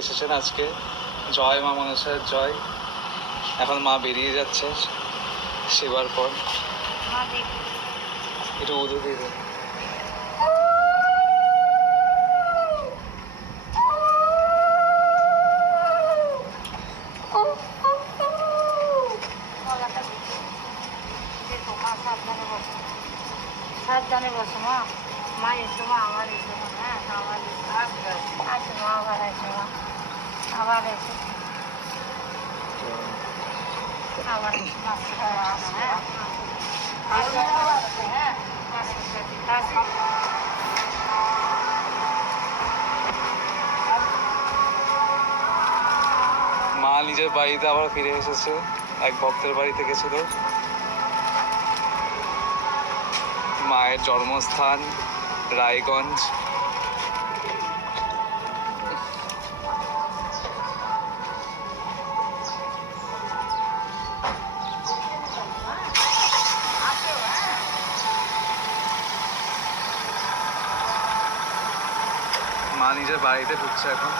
এসেছেন আজকে। জয় মা মনসার জয়। এখন মা বেরিয়ে যাচ্ছে সেবার পর। একটু উদু দিয়ে দেন। সাবধানে বসো মা। মা এসো মা, আবার এসো মা। হ্যাঁ আবার আসো মা, আবার এসো মা, আবার এসো, আবার মা নিজের বাড়িতে আবার ফিরে এসেছে। এক ভক্তের বাড়িতে গেছিল। মায়ের জন্মস্থান রায়গঞ্জ। মা নিজের বাড়িতে ঢুকছে এখন।